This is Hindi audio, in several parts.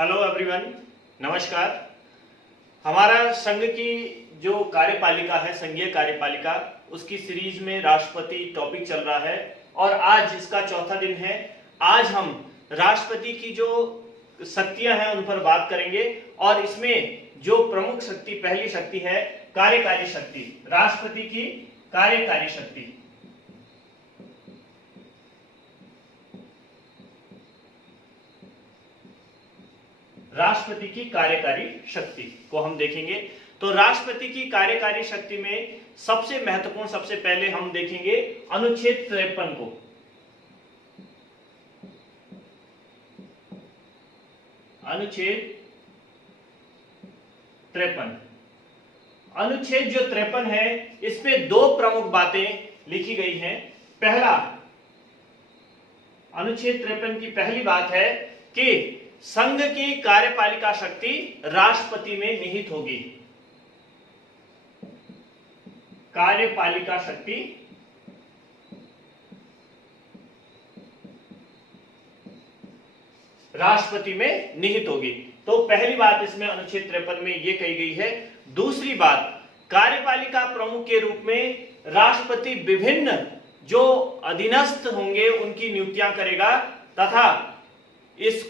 हेलो एवरीवन, नमस्कार। हमारा संघ की जो कार्यपालिका है, संघीय कार्यपालिका, उसकी सीरीज में राष्ट्रपति टॉपिक चल रहा है और आज इसका चौथा दिन है। आज हम राष्ट्रपति की जो शक्तियां हैं उन पर बात करेंगे और इसमें जो प्रमुख शक्ति, पहली शक्ति है कार्यकारी शक्ति, राष्ट्रपति की कार्यकारी शक्ति। राष्ट्रपति की कार्यकारी शक्ति को हम देखेंगे। तो राष्ट्रपति की कार्यकारी शक्ति में सबसे महत्वपूर्ण, सबसे पहले हम देखेंगे अनुच्छेद 53 को। अनुच्छेद 53, अनुच्छेद जो 53 है, इसमें दो प्रमुख बातें लिखी गई हैं। पहला, अनुच्छेद 53 की पहली बात है कि संघ की कार्यपालिका शक्ति राष्ट्रपति में निहित होगी। कार्यपालिका शक्ति राष्ट्रपति में निहित होगी। तो पहली बात इसमें अनुच्छेद 53 में यह कही गई है। दूसरी बात, कार्यपालिका प्रमुख के रूप में राष्ट्रपति विभिन्न जो अधीनस्थ होंगे उनकी नियुक्तियां करेगा तथा इस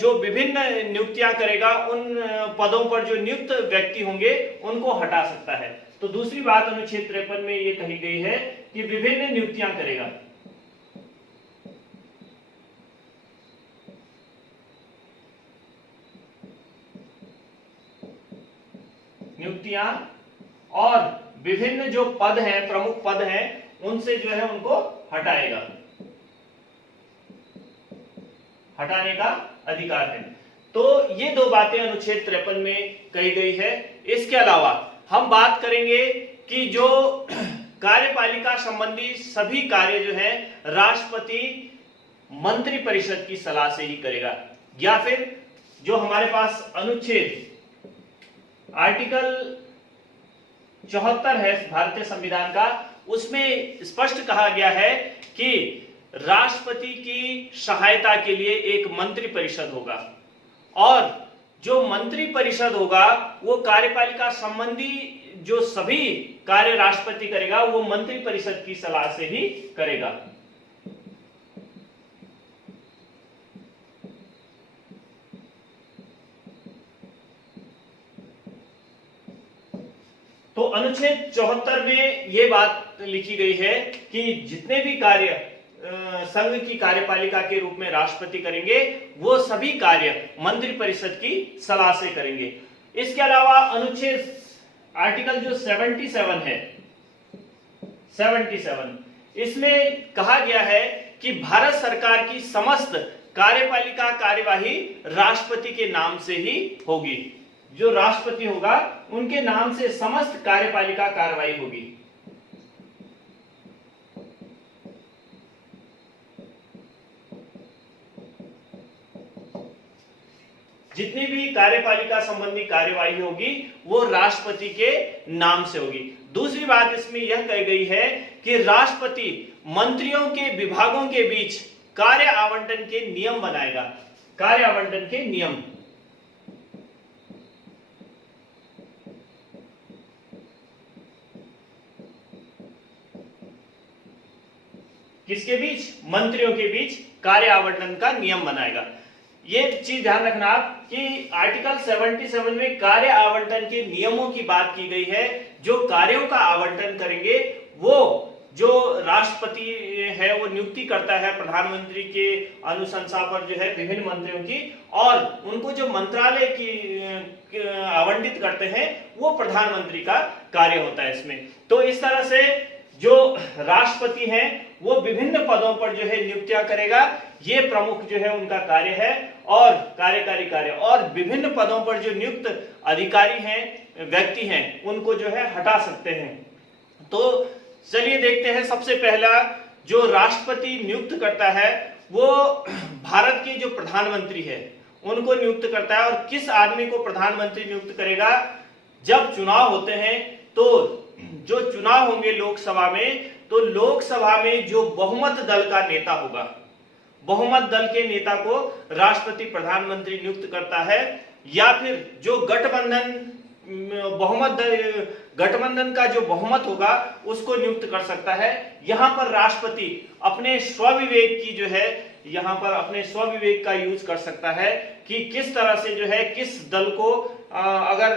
जो विभिन्न नियुक्तियां करेगा, उन पदों पर जो नियुक्त व्यक्ति होंगे उनको हटा सकता है। तो दूसरी बात अनुच्छेद 53 में ये कही गई है कि विभिन्न नियुक्तियां करेगा। नियुक्तियां और विभिन्न जो पद हैं, प्रमुख पद हैं, उनसे जो है उनको हटाएगा, हटाने का अधिकार है। तो ये दो बातें अनुच्छेद 53 में कही गई है। इसके अलावा हम बात करेंगे कि जो कार्यपालिका संबंधी सभी कार्य जो है राष्ट्रपति मंत्रिपरिषद की सलाह से ही करेगा, या फिर जो हमारे पास अनुच्छेद आर्टिकल 74 है भारतीय संविधान का, उसमें स्पष्ट कहा गया है कि राष्ट्रपति की सहायता के लिए एक मंत्रिपरिषद होगा और जो मंत्रिपरिषद होगा वो कार्यपालिका संबंधी जो सभी कार्य राष्ट्रपति करेगा वो मंत्रिपरिषद की सलाह से ही करेगा। तो अनुच्छेद 74 में ये बात लिखी गई है कि जितने भी कार्य संघ की कार्यपालिका के रूप में राष्ट्रपति करेंगे वो सभी कार्य मंत्रिपरिषद की सलाह से करेंगे। इसके अलावा अनुच्छेद आर्टिकल जो 77 है, 77, इसमें कहा गया है कि भारत सरकार की समस्त कार्यपालिका कार्यवाही राष्ट्रपति के नाम से ही होगी। जो राष्ट्रपति होगा उनके नाम से समस्त कार्यपालिका कार्यवाही होगी। जितनी भी कार्यपालिका संबंधी कार्यवाही होगी वो राष्ट्रपति के नाम से होगी। दूसरी बात इसमें यह कही गई है कि राष्ट्रपति मंत्रियों के विभागों के बीच कार्य आवंटन के नियम बनाएगा। कार्य आवंटन के नियम किसके बीच? मंत्रियों के बीच कार्य आवंटन का नियम बनाएगा। ये चीज ध्यान रखना आप कि आर्टिकल 77 में कार्य आवंटन के नियमों की बात की गई है। जो कार्यों का आवंटन करेंगे वो जो राष्ट्रपति है वो नियुक्ति करता है प्रधानमंत्री के अनुशंसा पर जो है विभिन्न मंत्रियों की, और उनको जो मंत्रालय की आवंटित करते हैं वो प्रधानमंत्री का कार्य होता है इसमें। तो इस तरह से जो राष्ट्रपति हैं वो विभिन्न पदों पर जो है नियुक्तियां करेगा, ये प्रमुख जो है उनका कार्य है। और कार्यकारी कार्य और विभिन्न पदों पर जो नियुक्त अधिकारी हैं, व्यक्ति हैं, उनको जो है हटा सकते हैं। तो चलिए देखते हैं। सबसे पहला जो राष्ट्रपति नियुक्त करता है वो भारत के जो प्रधानमंत्री है उनको नियुक्त करता है। और किस आदमी को प्रधानमंत्री नियुक्त करेगा? जब चुनाव होते हैं तो जो चुनाव होंगे लोकसभा में, तो लोकसभा में जो बहुमत दल का नेता होगा बहुमत दल के नेता को राष्ट्रपति प्रधानमंत्री नियुक्त करता है, या फिर जो गठबंधन का जो बहुमत होगा उसको नियुक्त कर सकता है। यहाँ पर राष्ट्रपति अपने स्वविवेक की जो है, यहाँ पर अपने स्वविवेक का यूज कर सकता है कि किस तरह से जो है किस दल को, अगर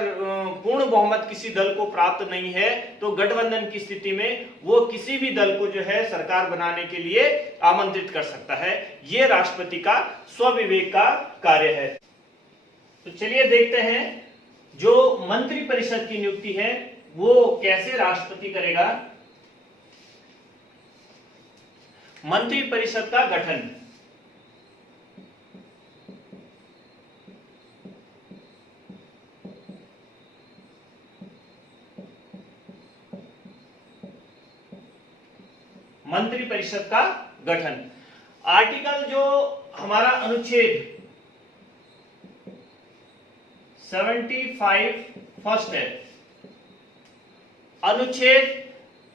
पूर्ण बहुमत किसी दल को प्राप्त नहीं है तो गठबंधन की स्थिति में वो किसी भी दल को जो है सरकार बनाने के लिए आमंत्रित कर सकता है। ये राष्ट्रपति का स्वविवेक का कार्य है। तो चलिए देखते हैं जो मंत्रिपरिषद की नियुक्ति है वो कैसे राष्ट्रपति करेगा। मंत्रिपरिषद का गठन, मंत्रिपरिषद का गठन, आर्टिकल जो हमारा अनुच्छेद 75 फर्स्ट है, अनुच्छेद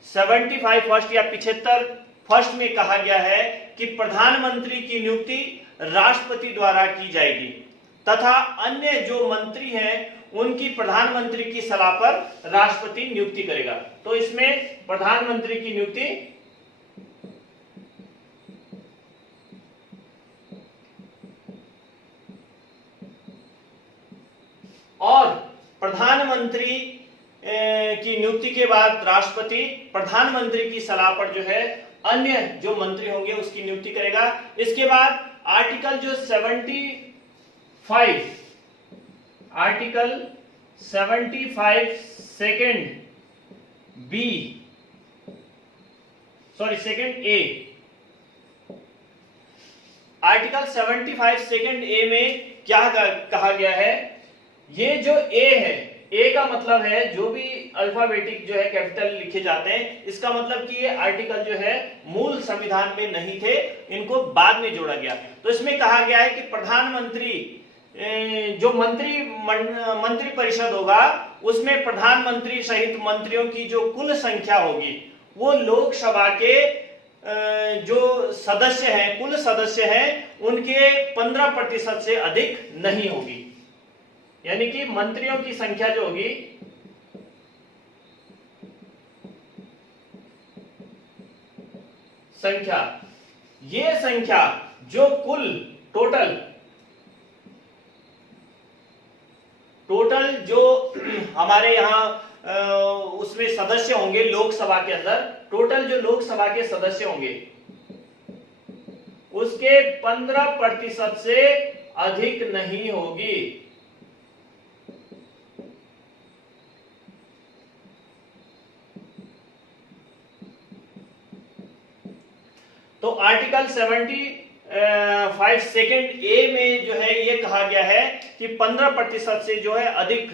75 फर्स्ट या 75 फर्स्ट में कहा गया है कि प्रधानमंत्री की नियुक्ति राष्ट्रपति द्वारा की जाएगी तथा अन्य जो मंत्री हैं उनकी प्रधानमंत्री की सलाह पर राष्ट्रपति नियुक्ति करेगा। तो इसमें प्रधानमंत्री की नियुक्ति और प्रधानमंत्री की नियुक्ति के बाद राष्ट्रपति प्रधानमंत्री की सलाह पर जो है अन्य जो मंत्री होंगे उसकी नियुक्ति करेगा। इसके बाद आर्टिकल जो 75, आर्टिकल 75 सेकंड ए, आर्टिकल 75 सेकंड ए में क्या कहा गया है, ये जो ए है, ए का मतलब है जो भी अल्फाबेटिक जो है कैपिटल लिखे जाते हैं, इसका मतलब कि ये आर्टिकल जो है मूल संविधान में नहीं थे, इनको बाद में जोड़ा गया। तो इसमें कहा गया है कि प्रधानमंत्री जो मंत्री परिषद होगा उसमें प्रधानमंत्री सहित मंत्रियों की जो कुल संख्या होगी वो लोकसभा के जो सदस्य हैं, कुल सदस्य हैं, उनके 15% से अधिक नहीं होगी। यानी कि मंत्रियों की संख्या जो होगी ये संख्या जो कुल टोटल जो हमारे यहां उसमें सदस्य होंगे लोकसभा के अंदर, टोटल जो लोकसभा के सदस्य होंगे उसके 15% से अधिक नहीं होगी। तो आर्टिकल 75 सेकंड ए में जो है ये कहा गया है कि 15% से जो है अधिक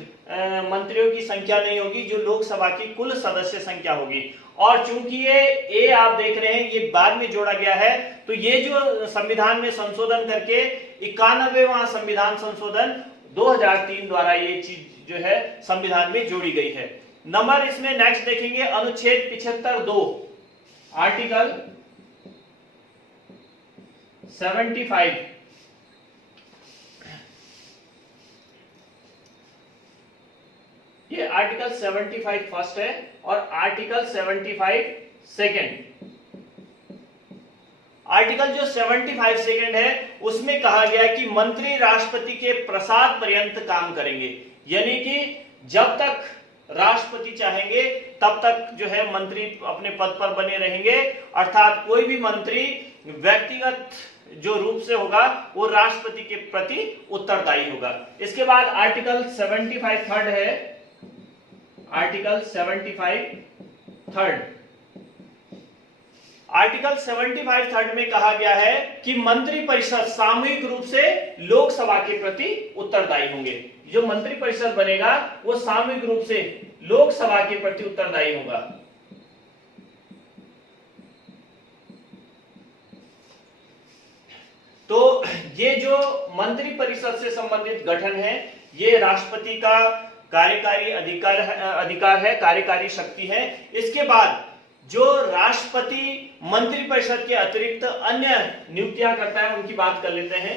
मंत्रियों की संख्या नहीं होगी जो लोकसभा की कुल सदस्य संख्या होगी। और चूंकि ये ए आप देख रहे हैं ये बाद में जोड़ा गया है, तो ये जो संविधान में संशोधन करके 91वां संविधान संशोधन 2003 द्वारा ये चीज जो है संविधान में जोड़ी गई है। नंबर इसमें नेक्स्ट देखेंगे अनुच्छेद 75(2), आर्टिकल 75, ये आर्टिकल 75 फर्स्ट है और आर्टिकल 75 सेकंड। आर्टिकल जो 75 सेकंड है उसमें कहा गया कि मंत्री राष्ट्रपति के प्रसाद पर्यंत काम करेंगे, यानी कि जब तक राष्ट्रपति चाहेंगे तब तक जो है मंत्री अपने पद पर बने रहेंगे, अर्थात कोई भी मंत्री व्यक्तिगत जो रूप से होगा वो राष्ट्रपति के प्रति उत्तरदायी होगा। इसके बाद आर्टिकल 75 थर्ड है, आर्टिकल 75 थर्ड, आर्टिकल 75 थर्ड में कहा गया है कि मंत्रिपरिषद सामूहिक रूप से लोकसभा के प्रति उत्तरदायी होंगे। जो मंत्रिपरिषद बनेगा वो सामूहिक रूप से लोकसभा के प्रति उत्तरदायी होगा। तो ये जो मंत्रिपरिषद से संबंधित गठन है ये राष्ट्रपति का कार्यकारी अधिकार है, कार्यकारी शक्ति है। इसके बाद जो राष्ट्रपति मंत्रिपरिषद के अतिरिक्त अन्य नियुक्तियां करता है उनकी बात कर लेते हैं।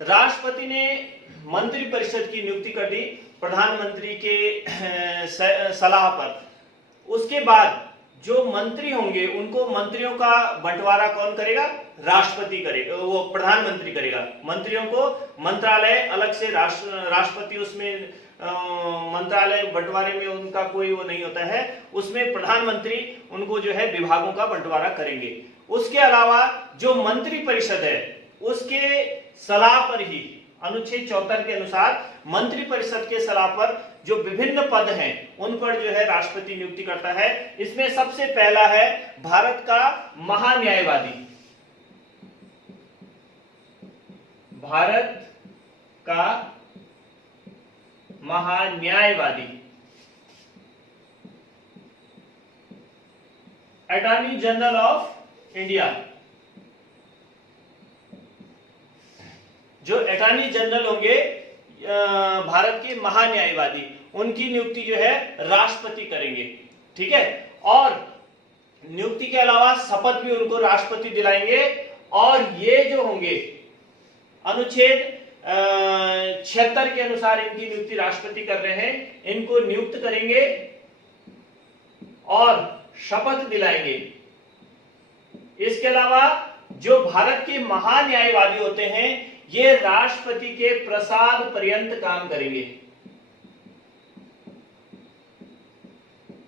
राष्ट्रपति ने मंत्रिपरिषद की नियुक्ति कर दी प्रधानमंत्री के सलाह पर। उसके बाद जो मंत्री होंगे उनको मंत्रियों का बंटवारा कौन करेगा? राष्ट्रपति करेगा, वो प्रधानमंत्री करेगा। मंत्रियों को मंत्रालय अलग से राष्ट्रपति उसमें मंत्रालय बंटवारे में उनका कोई वो नहीं होता है, उसमें प्रधानमंत्री उनको जो है विभागों का बंटवारा करेंगे। उसके अलावा जो मंत्री परिषद है उसके सलाह पर ही अनुच्छेद 74 के अनुसार मंत्री परिषद के सलाह पर जो विभिन्न पद हैं उन पर जो है राष्ट्रपति नियुक्ति करता है। इसमें सबसे पहला है भारत का महान्यायवादी। भारत का महान्यायवादी, अटॉर्नी जनरल ऑफ इंडिया। जो अटॉर्नी जनरल होंगे भारत के महान्यायवादी, उनकी नियुक्ति जो है राष्ट्रपति करेंगे। ठीक है, और नियुक्ति के अलावा शपथ भी उनको राष्ट्रपति दिलाएंगे। और ये जो होंगे अनुच्छेद 76 के अनुसार इनकी नियुक्ति राष्ट्रपति कर रहे हैं, इनको नियुक्त करेंगे और शपथ दिलाएंगे। इसके अलावा जो भारत के महान्यायवादी होते हैं ये राष्ट्रपति के प्रसाद पर्यंत काम करेंगे।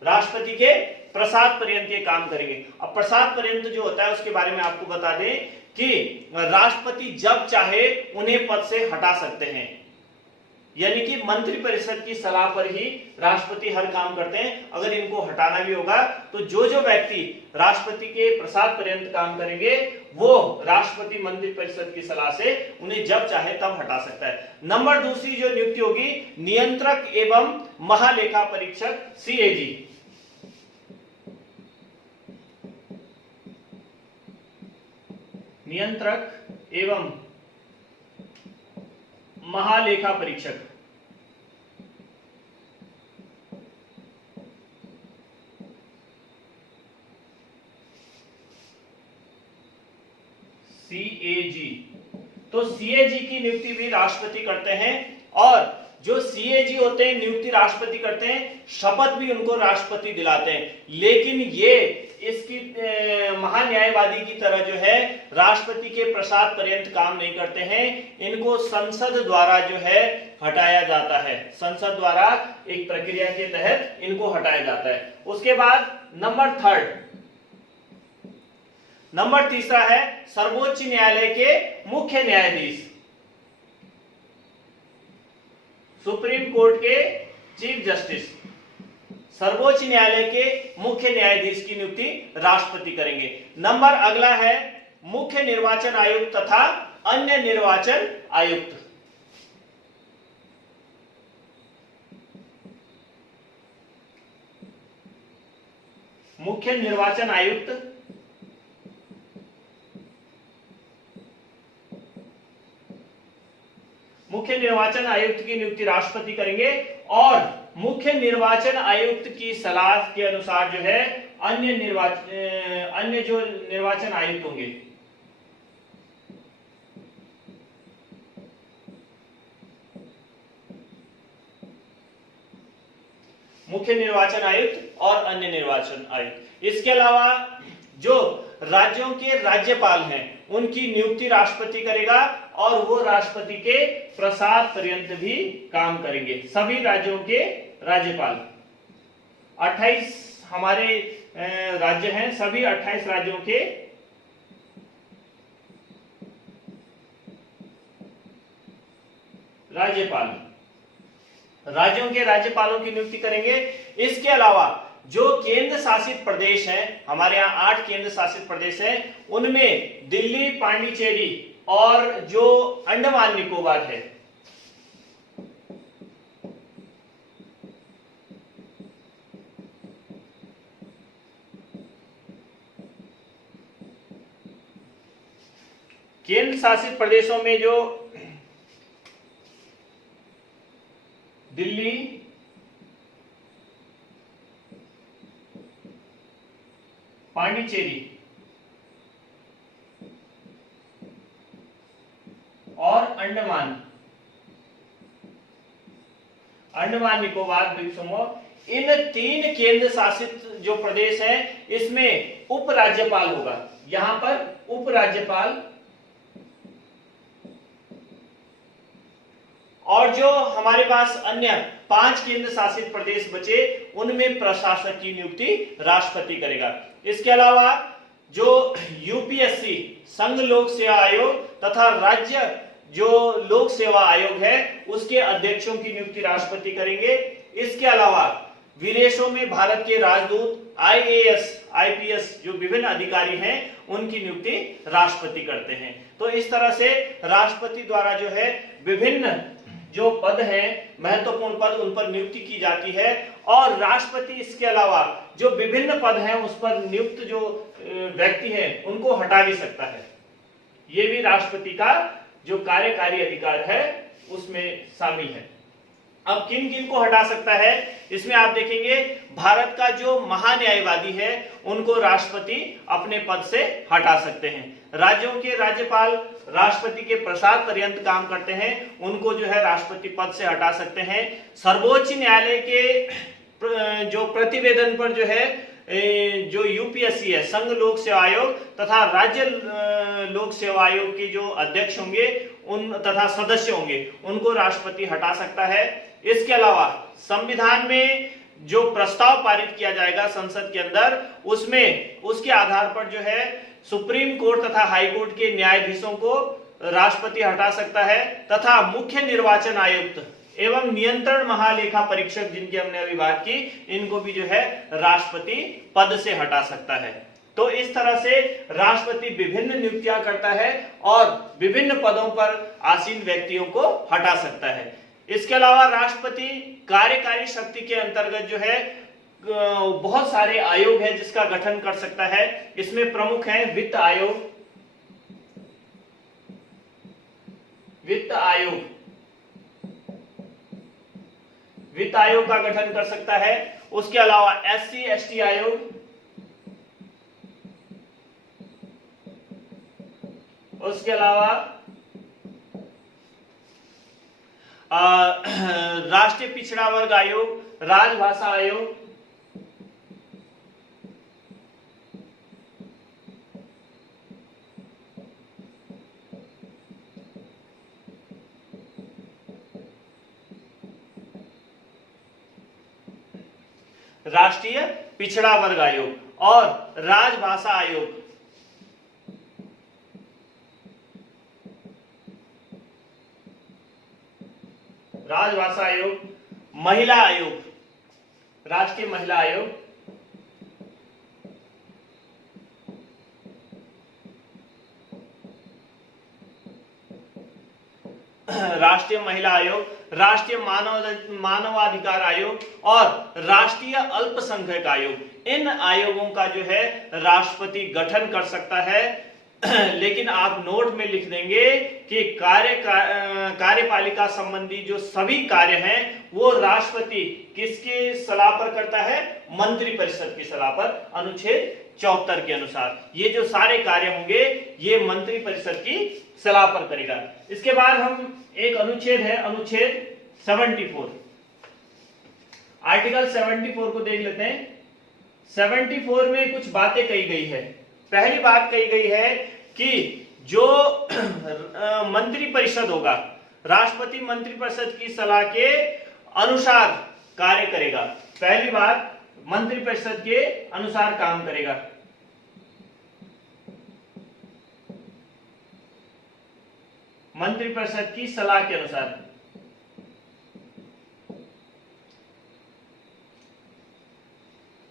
राष्ट्रपति के प्रसाद पर्यंत ये काम करेंगे। अब प्रसाद पर्यंत जो होता है उसके बारे में आपको बता दें कि राष्ट्रपति जब चाहे उन्हें पद से हटा सकते हैं, यानी कि मंत्रिपरिषद की सलाह पर ही राष्ट्रपति हर काम करते हैं। अगर इनको हटाना भी होगा तो जो व्यक्ति राष्ट्रपति के प्रसाद पर्यंत काम करेंगे वो राष्ट्रपति मंत्रिपरिषद की सलाह से उन्हें जब चाहे तब हटा सकता है। नंबर दूसरी जो नियुक्ति होगी नियंत्रक एवं महालेखा परीक्षक, सीएजी। नियंत्रक एवं महालेखा परीक्षक। सीएजी, तो सीएजी की नियुक्ति भी राष्ट्रपति करते हैं। और जो सीएजी होते हैं नियुक्ति राष्ट्रपति करते हैं, शपथ भी उनको राष्ट्रपति दिलाते हैं। लेकिन ये इसकी महान्यायवादी की तरह जो है राष्ट्रपति के प्रसाद पर्यंत काम नहीं करते हैं, इनको संसद द्वारा जो है हटाया जाता है। संसद द्वारा एक प्रक्रिया के तहत इनको हटाया जाता है। उसके बाद नंबर तीसरा है सर्वोच्च न्यायालय के मुख्य न्यायाधीश, सुप्रीम कोर्ट के चीफ जस्टिस। सर्वोच्च न्यायालय के मुख्य न्यायाधीश की नियुक्ति राष्ट्रपति करेंगे। नंबर अगला है मुख्य निर्वाचन आयुक्त तथा अन्य निर्वाचन आयुक्त। मुख्य निर्वाचन आयुक्त, मुख्य निर्वाचन आयुक्त की नियुक्ति राष्ट्रपति करेंगे। और मुख्य निर्वाचन आयुक्त की सलाह के अनुसार जो है अन्य जो निर्वाचन आयुक्त होंगे, मुख्य निर्वाचन आयुक्त और अन्य निर्वाचन आयुक्त। इसके अलावा जो राज्यों के राज्यपाल हैं उनकी नियुक्ति राष्ट्रपति करेगा और वो राष्ट्रपति के प्रसाद पर्यंत भी काम करेंगे। सभी राज्यों के राज्यपाल, 28 हमारे राज्य हैं, सभी 28 राज्यों के राज्यपाल, राज्यों के राज्यपालों की नियुक्ति करेंगे। इसके अलावा जो केंद्र शासित प्रदेश हैं, हमारे यहाँ 8 केंद्र शासित प्रदेश हैं, उनमें दिल्ली, पांडिचेरी और जो अंडमान निकोबार है, केंद्र शासित प्रदेशों में जो पांडिचेरी और अंडमान निकोबार द्वीप समूह, इन 3 केंद्र शासित जो प्रदेश है इसमें उपराज्यपाल होगा। यहां पर उपराज्यपाल, और जो हमारे पास अन्य 5 केंद्र शासित प्रदेश बचे उनमें प्रशासक की नियुक्ति राष्ट्रपति करेगा। इसके अलावा जो यूपीएससी संघ लोक सेवा आयोग तथा राज्य जो लोक सेवा आयोग है उसके अध्यक्षों की नियुक्ति राष्ट्रपति करेंगे। इसके अलावा विदेशों में भारत के राजदूत, आईएएस, आईपीएस जो विभिन्न अधिकारी हैं उनकी नियुक्ति राष्ट्रपति करते हैं। तो इस तरह से राष्ट्रपति द्वारा जो है विभिन्न जो पद हैं, महत्वपूर्ण पद, उन पर नियुक्ति की जाती है। और राष्ट्रपति इसके अलावा जो विभिन्न पद हैं उस पर नियुक्त जो व्यक्ति है उनको हटा भी सकता है। ये भी राष्ट्रपति का जो कार्यकारी अधिकार है उसमें शामिल है। अब किन किन को हटा सकता है इसमें आप देखेंगे, भारत का जो महान्यायवादी है उनको राष्ट्रपति अपने पद से हटा सकते हैं। राज्यों के राज्यपाल राष्ट्रपति के प्रसाद पर्यंत काम करते हैं, उनको जो है राष्ट्रपति पद से हटा सकते हैं। सर्वोच्च न्यायालय के जो प्रतिवेदन पर जो है जो यूपीएससी है, संघ लोक सेवा आयोग तथा राज्य लोक सेवा आयोग के जो अध्यक्ष होंगे उन तथा सदस्य होंगे उनको राष्ट्रपति हटा सकता है। इसके अलावा संविधान में जो प्रस्ताव पारित किया जाएगा संसद के अंदर, उसमें उसके आधार पर जो है सुप्रीम कोर्ट तथा हाई कोर्ट के न्यायाधीशों को राष्ट्रपति हटा सकता है तथा मुख्य निर्वाचन आयुक्त एवं नियंत्रण महालेखा परीक्षक जिनकी हमने अभी बात की, इनको भी जो है राष्ट्रपति पद से हटा सकता है। तो इस तरह से राष्ट्रपति विभिन्न नियुक्तियां करता है और विभिन्न पदों पर आसीन व्यक्तियों को हटा सकता है। इसके अलावा राष्ट्रपति कार्यकारी शक्ति के अंतर्गत जो है बहुत सारे आयोग है जिसका गठन कर सकता है। इसमें प्रमुख है वित्त आयोग, वित्त आयोग का गठन कर सकता है। उसके अलावा एससी एसटी आयोग, उसके अलावा राष्ट्रीय पिछड़ा वर्ग आयोग, राजभाषा आयोग, राष्ट्रीय पिछड़ा वर्ग आयोग और राजभाषा आयोग। राजभाषा आयोग, महिला आयोग, राष्ट्रीय महिला आयोग, राष्ट्रीय महिला आयोग, राष्ट्रीय मानवाधिकार आयोग और राष्ट्रीय अल्पसंख्यक आयोग। इन आयोगों का जो है राष्ट्रपति गठन कर सकता है। लेकिन आप नोट में लिख देंगे कि कार्यपालिका संबंधी जो सभी कार्य हैं वो राष्ट्रपति किसकी सलाह पर करता है? मंत्रिपरिषद की सलाह पर, अनुच्छेद 74 के अनुसार। ये जो सारे कार्य होंगे ये मंत्रिपरिषद की सलाह पर करेगा। इसके बाद हम एक अनुच्छेद है, अनुच्छेद 74, आर्टिकल 74 को देख लेते हैं। 74 में कुछ बातें कही गई है। पहली बात कही गई है कि जो मंत्रिपरिषद होगा, राष्ट्रपति मंत्रिपरिषद की सलाह के अनुसार कार्य करेगा। पहली बात, मंत्रिपरिषद के अनुसार काम करेगा। मंत्रिपरिषद की सलाह के अनुसार।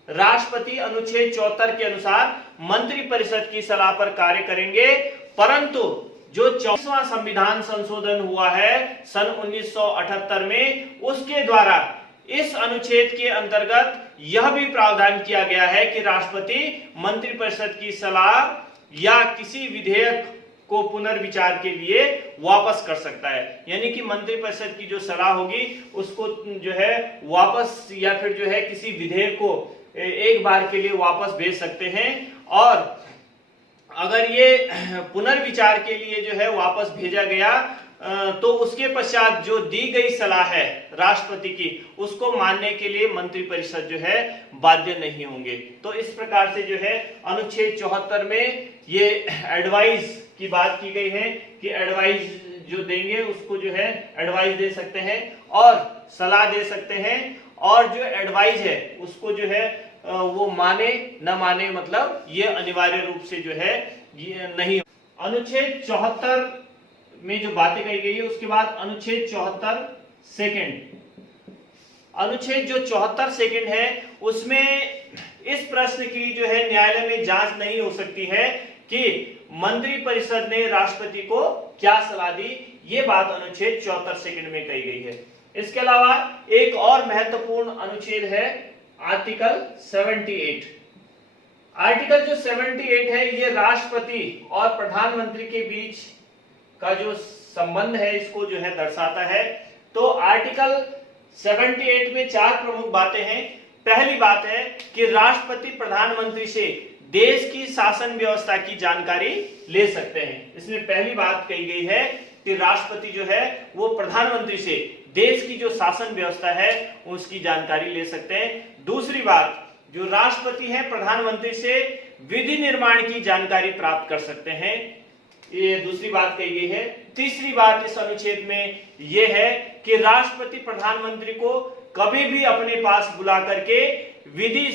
राष्ट्रपति अनुच्छेद 74 के अनुसार मंत्रिपरिषद की सलाह पर कार्य करेंगे, परंतु जो 24वां संविधान संशोधन हुआ है सन 1978 में, उसके द्वारा इस अनुच्छेद के अंतर्गत यह भी प्रावधान किया गया है कि राष्ट्रपति मंत्रिपरिषद की सलाह या किसी विधेयक को पुनर्विचार के लिए वापस कर सकता है। यानी कि मंत्रिपरिषद की जो सलाह होगी उसको जो है वापस, या फिर जो है किसी विधेयक को एक बार के लिए वापस भेज सकते हैं और अगर ये पुनर्विचार के लिए जो है वापस भेजा गया तो उसके पश्चात जो दी गई सलाह है राष्ट्रपति की उसको मानने के लिए मंत्रिपरिषद जो है बाध्य नहीं होंगे। तो इस प्रकार से जो है अनुच्छेद 74 में ये एडवाइस की बात की गई है कि एडवाइस जो देंगे उसको जो है एडवाइस दे सकते हैं और सलाह दे सकते हैं, और जो एडवाइस है उसको जो है वो माने न माने मतलब ये अनिवार्य रूप से जो है ये नहीं। अनुच्छेद 74 में जो बातें कही गई है उसके बाद अनुच्छेद 74 सेकंड, अनुच्छेद जो 74 सेकंड है उसमें इस प्रश्न की जो है न्यायालय में जांच नहीं हो सकती है कि मंत्रिपरिषद ने राष्ट्रपति को क्या सलाह दी, ये बात अनुच्छेद 74 सेकंड में कही गई है। इसके अलावा एक और महत्वपूर्ण अनुच्छेद है आर्टिकल 78। आर्टिकल जो 78 है ये राष्ट्रपति और प्रधानमंत्री के बीच का जो संबंध है इसको जो है दर्शाता है। तो आर्टिकल 78 में 4 प्रमुख बातें हैं। पहली बात है कि राष्ट्रपति प्रधानमंत्री से देश की शासन व्यवस्था की जानकारी ले सकते हैं। इसमें पहली बात कही गई है कि राष्ट्रपति जो है वो प्रधानमंत्री से देश की जो शासन व्यवस्था है उसकी जानकारी ले सकते हैं। दूसरी बात, जो राष्ट्रपति है प्रधानमंत्री से विधि निर्माण की जानकारी प्राप्त कर सकते हैं, ये दूसरी बात कही गई है। तीसरी बात इस अनुच्छेद में यह है कि राष्ट्रपति प्रधानमंत्री को कभी भी अपने पास बुला करके विधि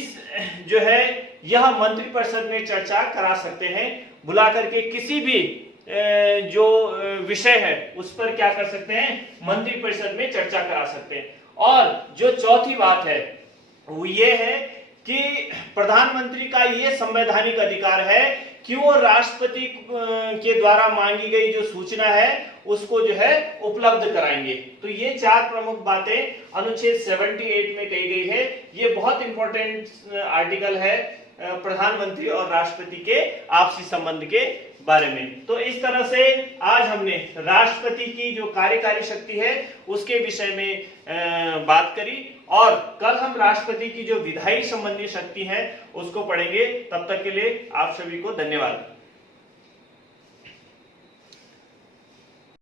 जो है यह मंत्रिपरिषद में चर्चा करा सकते हैं। बुला करके किसी भी जो विषय है उस पर क्या कर सकते हैं, मंत्रिपरिषद में चर्चा करा सकते हैं। और जो चौथी बात है वो ये है कि प्रधानमंत्री का ये संवैधानिक अधिकार है कि वो राष्ट्रपति के द्वारा मांगी गई जो सूचना है उसको जो है उपलब्ध कराएंगे। तो ये 4 प्रमुख बातें अनुच्छेद 78 में कही गई है। ये बहुत इंपॉर्टेंट आर्टिकल है प्रधानमंत्री और राष्ट्रपति के आपसी संबंध के बारे में। तो इस तरह से आज हमने राष्ट्रपति की जो कार्यकारी शक्ति है उसके विषय में बात करी, और कल हम राष्ट्रपति की जो विधायी संबंधी शक्ति है उसको पढ़ेंगे। तब तक के लिए आप सभी को धन्यवाद।